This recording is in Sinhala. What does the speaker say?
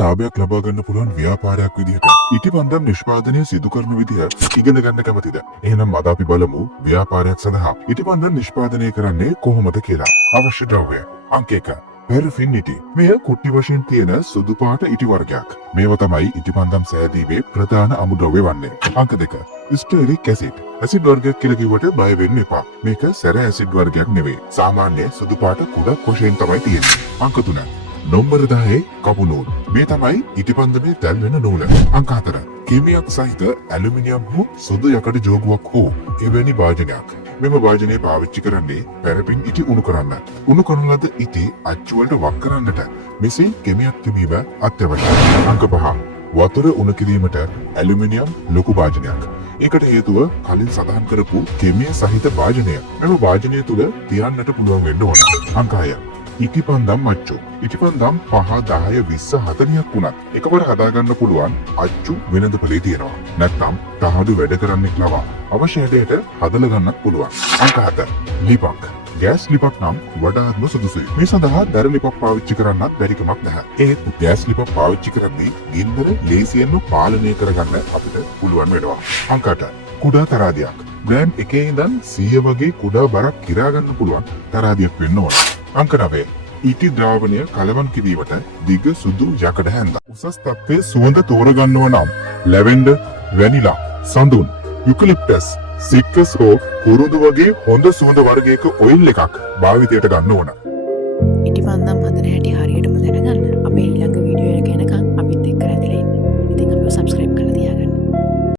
ලාභයක් ලබා ගන්න පුළුවන් ව්‍යාපාරයක් විදිහට ඉටිපන්දම් නිෂ්පාදනය සිදු කරන විදිහ ඉගෙන ගන්න කැමතිද? එහෙනම් අද අපි බලමු ව්‍යාපාරයක් සඳහා ඉටිපන්දම් නිෂ්පාදනය කරන්නේ කොහොමද කියලා. අවශ්‍ය ද්‍රව්‍ය අංක 1 පැරෆින් ඉටි. මෙය කුට්ටි වශයෙන් තියෙන සුදු පාට ඉටි වර්ගයක්. මේව තමයි ඉටිපන්දම් සෑදීමේ ප්‍රධාන අමුද්‍රව්‍ය වන්නේ. අංක 2 ස්ටෙරික් ඇසිඩ්. ඇසිඩ් වර්ගයක් කියලා කිව්වට බය වෙන්න එපා. මේක සැර ඇසිඩ් වර්ගයක් නෙවෙයි. සාමාන්‍ය සුදු පාට කුඩක් වශයෙන් තමයි තියෙන්නේ. අංක 3 නම්බර 10 කපු නූල්. මේ තමයි ඉටිපන්දමේ දැල් වෙන නූල. අංක 4 කිමියක් සහිත ඇලුමිනියම් හෝ සුදු යකඩ ජෝගුවක් හෝ එවැනි වාදනයක්. මෙම වාදනය පාවිච්චි කරන්නේ පැරපින් ඉටි උණු කරන්න. උණු කරන ලද ඉටි අච්චු වලට වක් කරන්නට මෙසේ කිමියක් තිබීම අත්‍යවශ්‍යයි. අංක 5 වතුර උණු කිරීමට ඇලුමිනියම් ලොකු වාදනයක්. ඒකට හේතුව කලින් සඳහන් කරපු කිමිය සහිත වාදනය. මෙම වාදනය තුල තියන්නට පුළුවන් වෙන්න ඕන. අංක 6 ඉටිපන්දම් අච්චු. ඉටිපන්දම් 5 10 20 40ක් වුණත් එකවර හදාගන්න පුළුවන් අච්චු වෙළඳපොලේ තියෙනවා. නැත්නම් තහඩු වැඩ කරන්නෙක් ලවා අවශ්‍ය හැඩයට හදලා ගන්නත් පුළුවන්. අංක 7 ලිපක්. ගෑස් ලිපක් නම් වඩාත්ම සුදුසුයි. මේ සඳහා දර ලිපක් පාවිච්චි කරන්නත් බැරිකමක් නැහැ. ඒත් ගෑස් ලිපක් පාවිච්චි කරද්දී ගින්දර ලේසියෙන්ම පාලනය කරගන්න අපිට පුළුවන් වෙනවා. අංක 8 කුඩා තරාදියක්. බ්‍රෑන්ඩ් එකේ ඉඳන් 100 වගේ කුඩා බරක් කිරා ගන්න පුළුවන් තරාදියක් වෙන්න ඕන. අංක 9 ඉටි ද්‍රාවණය කලවම් කිරීමට දිග සුදු යකඩ හැන්ද. උසස් තත්ත්වයේ සුවඳ තෝරගන්නව නම් ලැවෙන්ඩර්, වැනිලා, සඳුන්, යුකලිප්ටස්, සික්කස් හෝ කුරුඳු වගේ හොඳ සුවඳ වර්ගයක ඔයිල් එකක් භාවිතයට ගන්න ඕන.